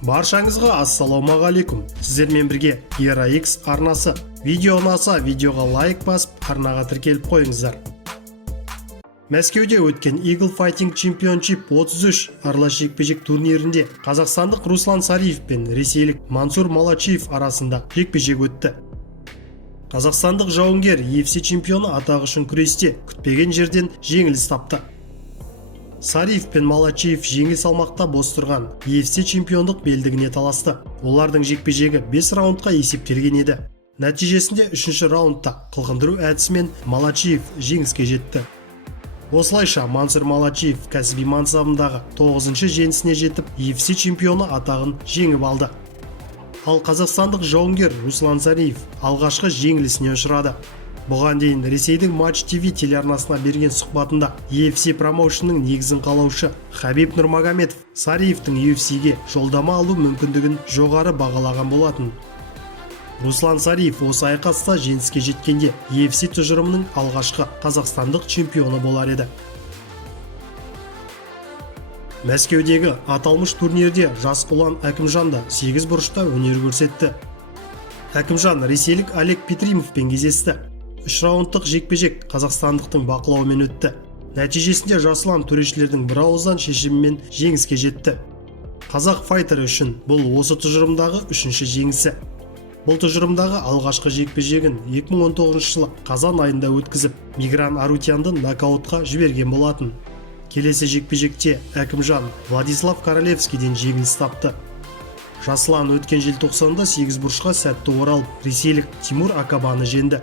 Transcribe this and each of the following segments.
Баршаңызға ассалаумағалейкум. Сіздермен бірге Era X арнасы. Видео ұнаса, видеоға лайк басып, арнаға тіркеліп қойыңыздар. Мәскеуде өткен Eagle Fighting Championship 33 аралас жекпе-жек турнирінде қазақстандық Руслан Сариев пен ресейлік Мансур Малачиев арасында жекпе-жек өтті. Қазақстандық жауынгер UFC чемпионы атағы үшін күресте күтпеген жерден жеңіліс тапты. Сариев пен Малачиев жеңіл салмақта бос тұрған UFC чемпиондық белдігіне таласты. Олардың жекпе-жегі 5 раундқа есептелген еді. Нәтижесінде 3-ші раундта қылғындыру әдісімен Малачиев жеңіске жетті. Осылайша Мансур Малачиев кәсіби мансабындағы 9-ші жеңісіне жетіп, UFC чемпионы атағын жеңіп алды. Ал қазақстандық жауынгер Руслан Сариев алғашқы жеңілісіне ұшырады. Бұған дейін Ресейдің Матч ТВ телеарнасына берген сұхбатында UFC промоушнның негізін қалаушы Хабиб Нурмагомедов Сариевтің UFC-ге жолдама алу мүмкіндігін жоғары бағалаған болатын. Руслан Сариев осы айқаста жеңіске жеткенде UFC тұжырымының алғашқы қазақстандық чемпионы болар еді. Мәскеудегі аталмыш турнирде жас ұлан Әкімжан да 8 бұрышта өнер көрсетті. Әкімжан ресейлік Олег Петримовпен кездесті. 3 раундтық жекпе-жек қазақстандықтың бақылауымен өтті. Нәтижесінде жасылан төрешілердің бір ауыздан шешімімен жеңіске жетті. Қазақ файтері үшін бұл осы тұжырымдағы 3-ші жеңісі. Бұл тұжырымдағы алғашқы жекпе-жегін 2019 жылы қазан айында өткізіп, Мигран Арутянды нокаутқа жіберген болатын. Келесі жекпе-жекте Әкімжан Владислав Королевскийден жеңіліс тапты. Жасылан өткен желтоқсанда 8 бұрышқа сәтті оралып, ресейлік Тимур Акабаны жеңді.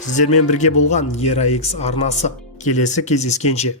Сіздермен бірге болған Era X арнасы. Келесі кездескенше.